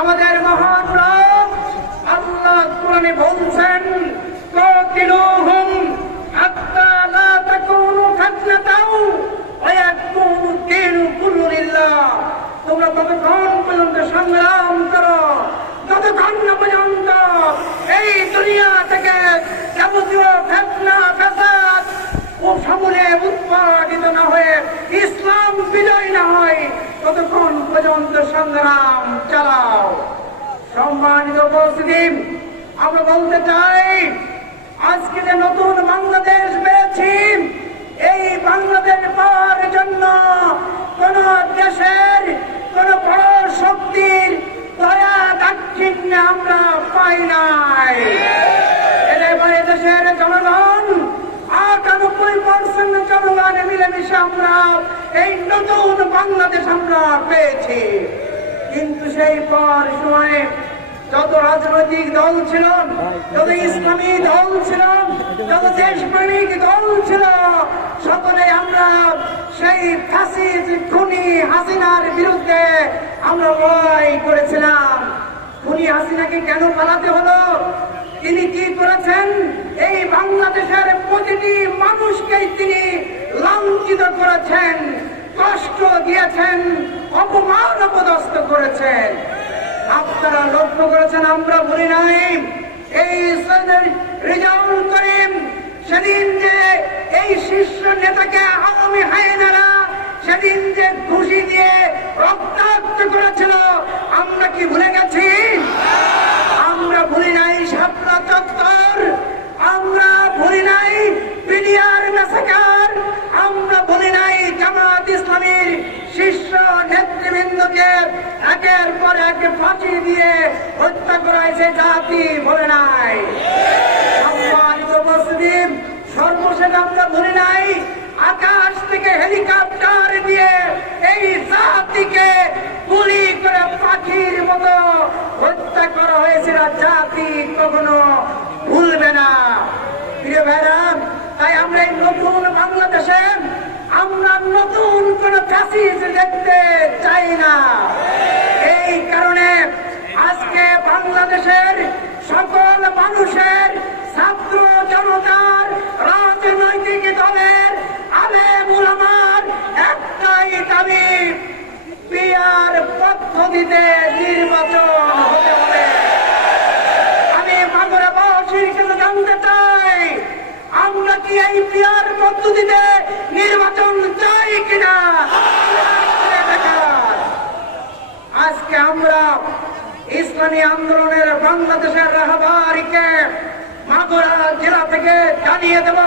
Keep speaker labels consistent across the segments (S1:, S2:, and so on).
S1: আমাদের মহান রব আল্লাহ কোরআনে বলছেন, কাতিলুহুম হাত্তা লা তাকুনু ফাতনাতাও ওয়া ইয়াকুনু দীনু কুল্লু তোমরা ততক্ষণ পর্যন্ত সংগ্রাম করো, ততক্ষণ পর্যন্ত এই দুনিয়া থেকে যাবতীয় ফেতনা ফেসাদ ও সমূলে উৎপাদিত না হয়ে ইসলাম বিজয় না হয়। ততক্ষণ পর্যন্ত সংগ্রাম চালাও। সম্মানিত উপস্থিতি, আমরা বলতে চাই, আজকে যে নতুন বাংলাদেশ পেয়েছি, এই বাংলাদেশ পাওয়ার জন্য কোন দেশের, কোন বড় শক্তির দয়া দাক্ষিণ্য আমরা পাই নাই। দেশের জনগণ, আটানব্বই পার্সেন্ট জনগণ মিলেমিশে আমরা এই নতুন বাংলাদেশ আমরা পেয়েছি। কিন্তু সেই পর সময়ে যত রাজনৈতিক দল ছিল, যত ইসলামী দল ছিল, যত দেশপ্রেমিক দল ছিল, সকলে আমরা সেই ফাঁসি খুনি হাসিনার বিরুদ্ধে আমরা লড়াই করেছিলাম। খুনি হাসিনাকে কেন পালাতে হলো? তিনি কি করেছেন? এই বাংলাদেশের প্রতিটি মানুষকেই তিনি লাঞ্ছিত করেছেন, কষ্ট দিয়েছেন, অপমান অপদস্থ করেছেন। আপনারা লক্ষ্য করেছেন, আমরা ভুলি নাই, এই রিজাউল করিম সেদিন যে এই শীর্ষ নেতাকে আওয়ামী হায়নারা সেদিন যে ঘুষি দিয়ে রক্তাক্ত করেছিল, আমরা কি ভুলে গেছি? আমরা ভুলি নাই শাপলা চত্বর, আমরা ভুলি নাই এক ফাঁসি দিয়ে হত্যা করা হয়েছে জাতি ভুলে নাই। সম্মানিত উপস্থিতি সর্বশেষ আমরা ভুলি নাই, আকাশ থেকে হেলিকপ্টার দিয়ে এই জাতিকে গুলি করে পাখির মতো হত্যা করা হয়েছিল জাতি কখনো ভুলবে না। প্রিয় ভাইরাম তাই আমরা এই নতুন বাংলাদেশে আমরা নতুন কোন ফ্যাসিস দেখতে চাই না এই কারণে আজকে বাংলাদেশের সকল মানুষের ছাত্র জনতার রাজনৈতিক দলের আলেম উলামার একটাই দাবি পিয়ার পদ্ধতিতে নির্বাচন হতে হবে আমি মাগুরাবাসীর কাছে জানতে চাই, আমরা কি এই পিয়ার পদ্ধতিতে নির্বাচন চাই কিনা। আজকে আমরা ইসলামী আন্দোলনের বাংলাদেশের রাহবারিকে মাগুরা জেলা থেকে জানিয়ে দেব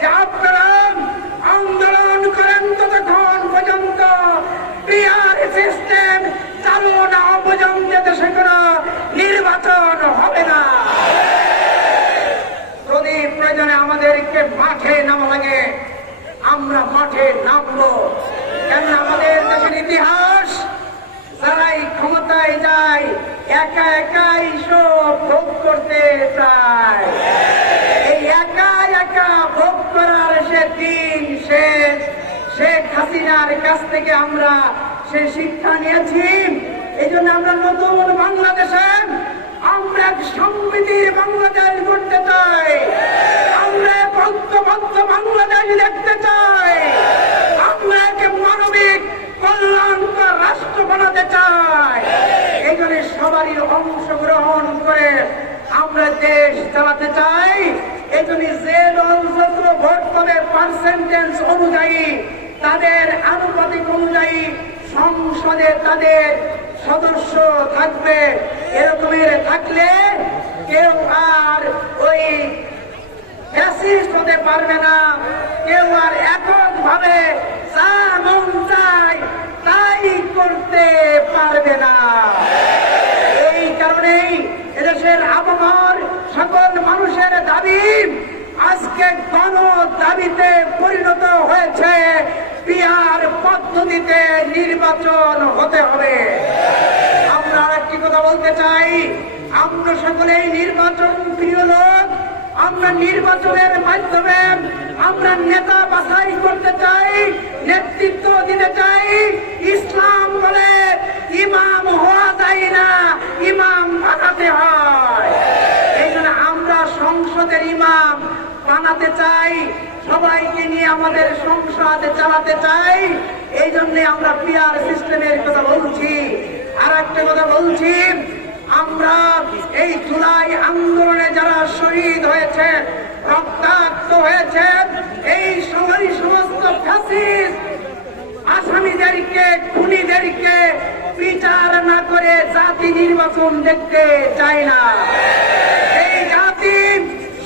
S1: যে আপনারা আন্দোলন করেন ততক্ষণ পর্যন্ত পিআর সিস্টেম চালু না পর্যন্ত দেশে নির্বাচন হবে না। যদি প্রয়োজনে আমাদেরকে মাঠে নামা লাগে আমরা মাঠে নামবো। কেন আমাদের দেশের ইতিহাস একা একাই সব ভোগ করতে চায়। এই একা একা ভোগ করার সে দিন শেষ। শেখ হাসিনার কাছ থেকে আমরা সে শিক্ষা নিয়েছি। এই জন্য আমরা নতুন বাংলাদেশে আমরা এক সমৃদ্ধির বাংলাদেশ করতে চাই। আমরা ঐক্যবদ্ধ বাংলাদেশ দেখতে চাই। আমরা এক মানবিক কল্যাণকর রাষ্ট্র বানাতে চাই। সবারই অংশগ্রহণ করে আমরা দেশ চালাতে চাই। এই জন্য যে দল ভোট পাবে পার্সেন্টেজ অনুযায়ী, তাদের আনুপাতিক অনুযায়ী সংসদে তাদের সদস্য থাকবে। এরকমের থাকলে কেউ আর ওই ফ্যাসিস্ট হতে পারবে না। কেউ আর একক ভাবে যা মন চায় তাই করতে পারবে না। আজকের গণ দাবিতে পরিণত হয়েছে পিয়ার পদ্ধতিতে নির্বাচন হতে হবে। আমরা একটি কথা বলতে চাই, আমরা সকলেই নির্বাচন প্রিয় লোক, আমরা নির্বাচনের মাধ্যমে আমরা নেতা বাছাই করতে চাই, নেতৃত্ব দিতে চাই। ইসলাম বলে ইমাম হওয়া যায় না, ইমাম বানাতে হয়। এই আমরা সংসদের ইমাম চালাতে চাই, সবাইকে নিয়ে আমাদের সংসদ চালাতে চাই। এই জন্য আমরা পিয়ার সিস্টেমের কথা বলছি। আর একটা কথা বলছি, আমরা এই জুলাই আন্দোলনে যারা শহীদ হয়েছে, রক্তাক্ত হয়েছে, এই সবারই সমস্ত আসামিদেরকে, খুনিদেরকে বিচার না করে জাতি নির্বাচন দেখতে চায় না। এই জাতি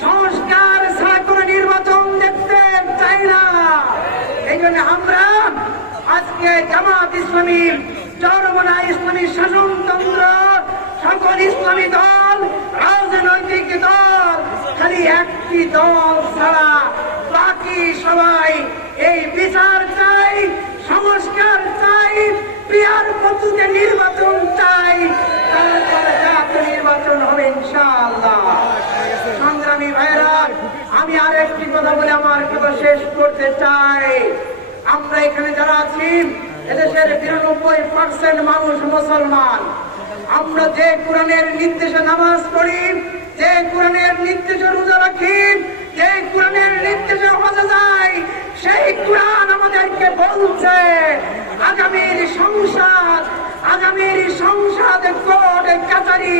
S1: সংস্কার ছাড়া কোনো নির্বাচন দেখতে চায় না এই জন্য আমরা আজকে জামাত ইসলামী, চরমনা ইসলামী শাসনতন্ত্র সকল ইসলামী দল, রাজনৈতিক দল, খালি একটি দল ছাড়া বাকি সবাই এই বিচার চাই, সংস্কার চাই পিয়ার পদ্ধতিতে নির্বাচন চাই। তারপরে জাতীয় নির্বাচন হবে ইনশাআল্লাহ। সংগ্রামী ভাইরা আমি আর একটি কথা বলে আমার কথা শেষ করতে চাই। আমরা এখানে যারা আছি, এদেশের বিরানব্বই পার্সেন্ট মানুষ মুসলমান। আমরা যে কোরআনের নির্দেশে নামাজ পড়ি, যে কোরআনের নির্দেশে রোজা রাখি, যে কোরআনের নির্দেশে হজে যাই, সেই কোরআন আমাদেরকে বলছে, আগামীর সংসদ আগামীর সংসদ কোর্ট কাছারি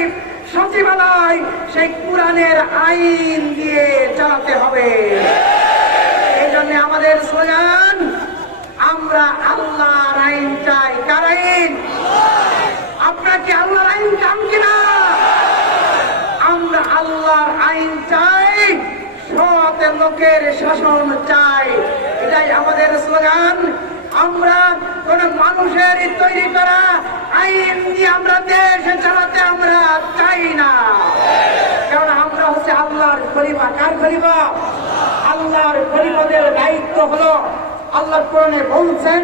S1: সচিবালয়, সেই কোরআনের আইন দিয়ে চালাতে হবে। এই জন্য আমাদের স্লোগান আমরা আল্লাহর আইন চাই কার আইন আপনার কি আল্লাহর আইন চান কিনা আমরা আল্লাহর আইন চাই লোকের শাসন চাই। এটাই আমাদের স্লোগান। আমরা কোন মানুষের তৈরি করা আইন দিয়ে আমরা দেশ চালাতে আমরা চাই না। কারণ আমরা হচ্ছে আল্লাহর খলিফা। কার খলিফা? আল্লাহর খলিফাদের দায়িত্ব হলো আল্লাহ কোরআনে বলছেন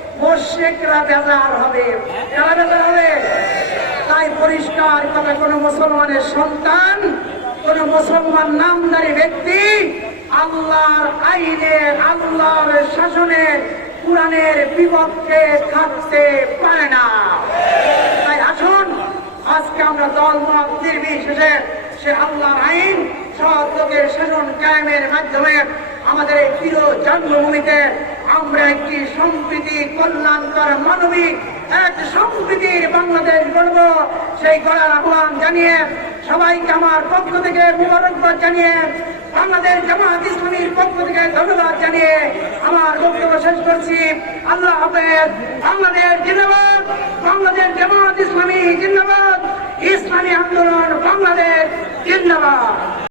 S1: মোশেকরা বেজার হবে। কারা বেজার হবে। তাই পরিষ্কার কথা কোন মুসলমানের সন্তান কোন মুসলমান নামদারি ব্যক্তি আল্লাহর আইনে আল্লাহর শাসনে কোরআনের বিপক্ষে থাকতে পারে না। তাই আসুন আজকে আমরা দল মত নির্বিশেষে সে আল্লাহর আইন লোকের শাসন কায়েমের মাধ্যমে আমাদের এই প্রিয় জন্মভূমিতে আমরা একটি সম্প্রীতি কল্যাণকর মানবিক এক সম্প্রীতির বাংলাদেশ গড়ব। সেই গড়ার আহ্বান জানিয়ে সবাইকে আমার পক্ষ থেকে মুবারকবাদ জানিয়ে, বাংলাদেশ জামাত ইসলামীর পক্ষ থেকে ধন্যবাদ জানিয়ে আমার বক্তব্য শেষ করছি। আল্লাহ হাফেজ, বাংলাদেশ জিন্দাবাদ, বাংলাদেশ জামাত ইসলামী জিন্দাবাদ, ইসলামী আন্দোলন বাংলাদেশ জিন্দাবাদ।